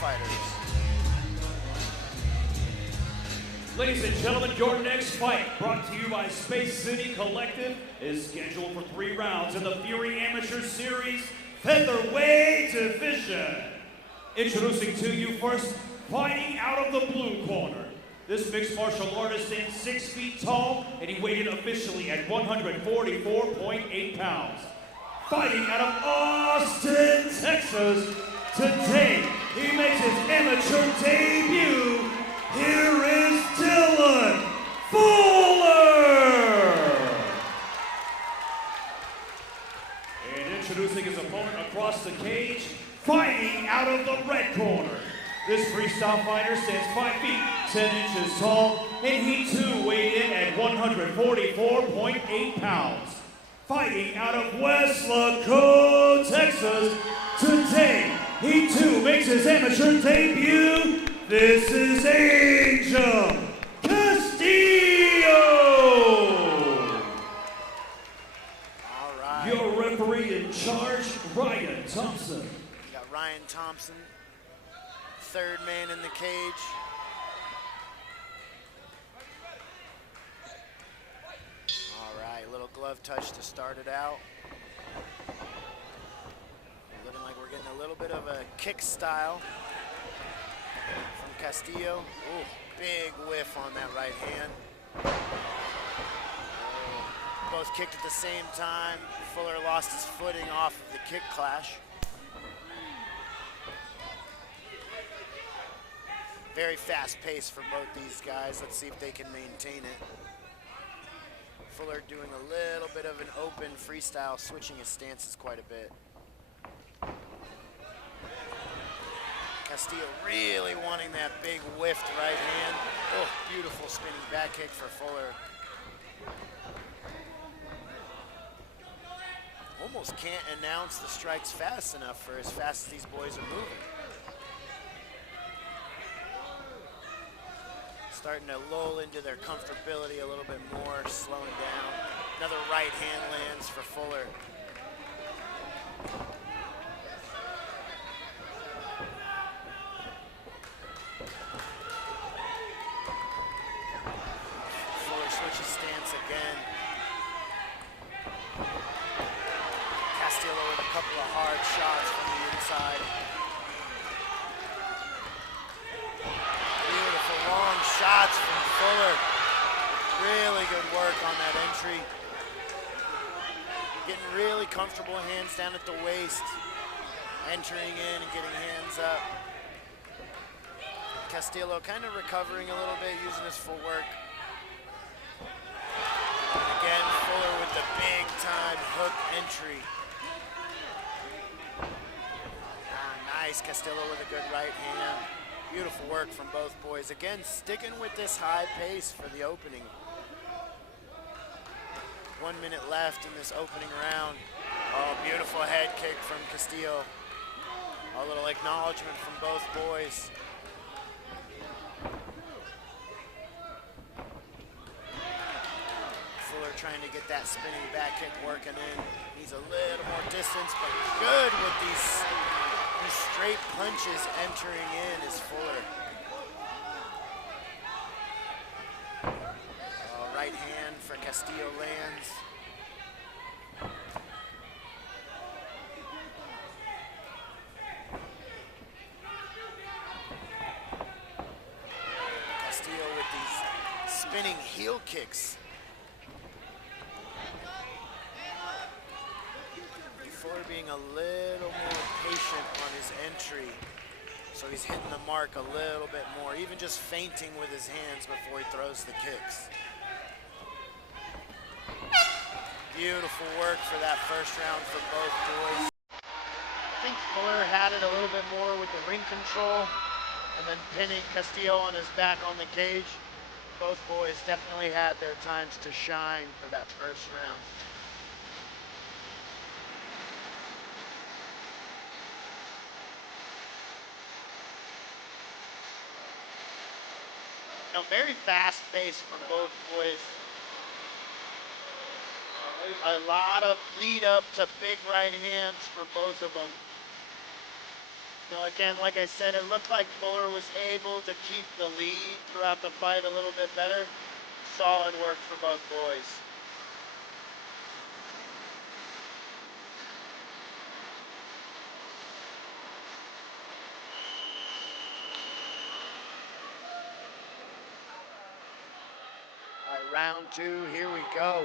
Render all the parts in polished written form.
fighters. Ladies and gentlemen, your next fight, brought to you by Space City Collective, is scheduled for 3 rounds in the Fury Amateur Series Featherweight Division. Introducing to you first, fighting out of the blue corner. This mixed martial artist stands 6 feet tall, and he weighed in officially at 144.8 pounds. Fighting out of Austin, Texas, today he makes his amateur debut. Here is Dylan Fuller! And introducing his opponent across the cage, fighting out of the red corner. This freestyle fighter stands 5 feet, 10 inches tall, and he too weighed in at 144.8 pounds. Fighting out of West Laco, Texas, today he too makes his amateur debut. This is Angel Castillo! All right. Your referee in charge, Ryan Thompson. We got Ryan Thompson, third man in the cage. All right, little glove touch to start it out. Looking like we're getting a little bit of a kick style from Castillo. Ooh, big whiff on that right hand. Both kicked at the same time. Fuller lost his footing off of the kick clash. Very fast pace for both these guys. Let's see if they can maintain it. Fuller doing a little bit of an open freestyle, switching his stances quite a bit. Castillo really wanting that big whiffed right hand. Oh, beautiful spinning back kick for Fuller. Almost can't announce the strikes fast enough for as fast as these boys are moving. Starting to lull into their comfortability a little bit more, slowing down. Another right hand lands for Fuller. Fuller switches stance again. Castillo with a couple of hard shots from the inside. Long shots from Fuller. Really good work on that entry. Getting really comfortable, hands down at the waist. Entering in and getting hands up. Castillo kind of recovering a little bit, using his footwork. And again, Fuller with the big time hook entry. Nice, Castillo with a good right hand. Beautiful work from both boys. Again, sticking with this high pace for the opening. 1 minute left in this opening round. Oh, beautiful head kick from Castillo. A little acknowledgement from both boys. Fuller trying to get that spinning back kick working in. Needs a little more distance, but good with these straight punches entering in is Fuller. Right hand for Castillo lands. Castillo with these spinning heel kicks. Fuller being a little more patient on his entry. So he's hitting the mark a little bit more, even just feinting with his hands before he throws the kicks. Beautiful work for that first round for both boys. I think Fuller had it a little bit more with the ring control and then pinning Castillo on his back on the cage. Both boys definitely had their times to shine for that first round. Very fast pace from both boys. A lot of lead up to big right hands for both of them. No, again, like I said, it looked like Fuller was able to keep the lead throughout the fight a little bit better. Solid work for both boys. All right, round two, here we go.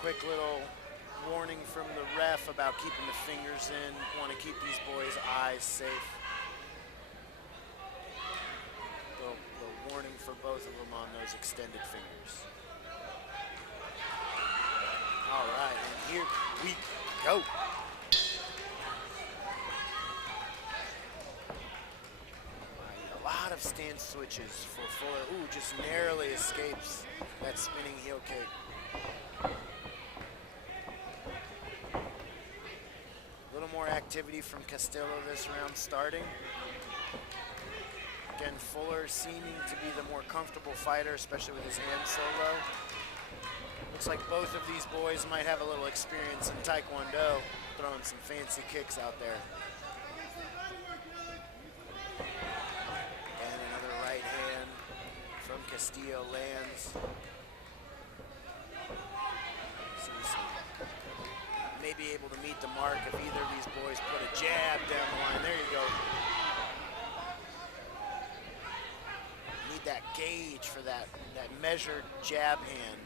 Quick little warning from the ref about keeping the fingers in. Want to keep these boys' eyes safe. The warning for both of them on those extended fingers. All right, and here we go. A lot of stance switches for Fuller. Ooh, just narrowly escapes that spinning heel kick. A little more activity from Castillo this round starting. Again, Fuller seeming to be the more comfortable fighter, especially with his hand so low. Looks like both of these boys might have a little experience in Taekwondo, throwing some fancy kicks out there. And another right hand from Castillo lands. May be able to meet the mark if either of these boys put a jab down the line. There you go. Need that gauge for that measured jab hand.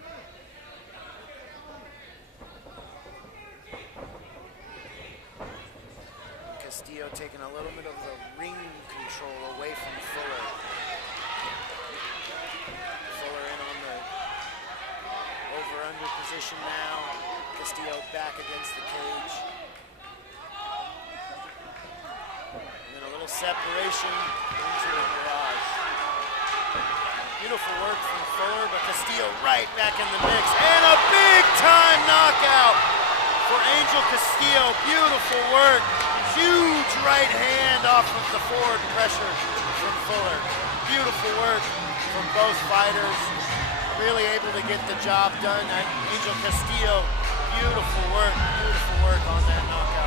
Castillo taking a little bit of the ring control away from Fuller. Fuller in on the over-under position now. Castillo back against the cage. And then a little separation into the garage. Beautiful work from Fuller, but Castillo right back in the mix. And a big-time knockout for Angel Castillo. Beautiful work. Huge right hand off of the forward pressure from Fuller. Beautiful work from both fighters. Really able to get the job done. Angel Castillo, beautiful work on that knockout.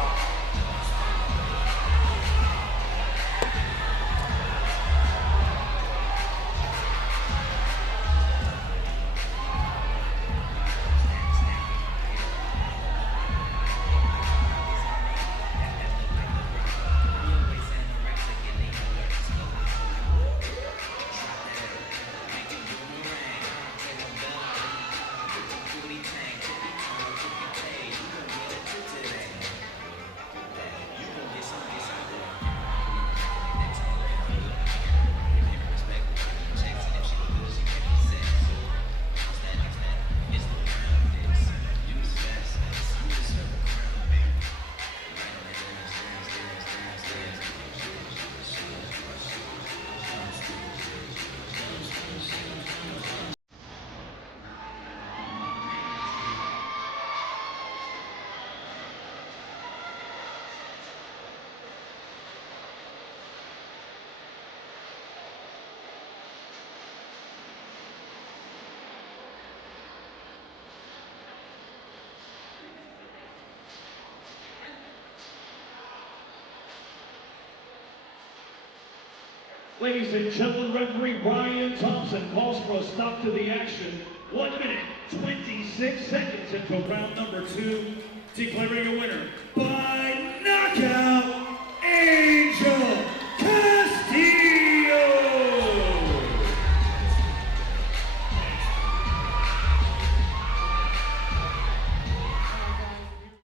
Ladies and gentlemen, referee Brian Thompson calls for a stop to the action. 1 minute, 26 seconds into round number 2, declaring a winner by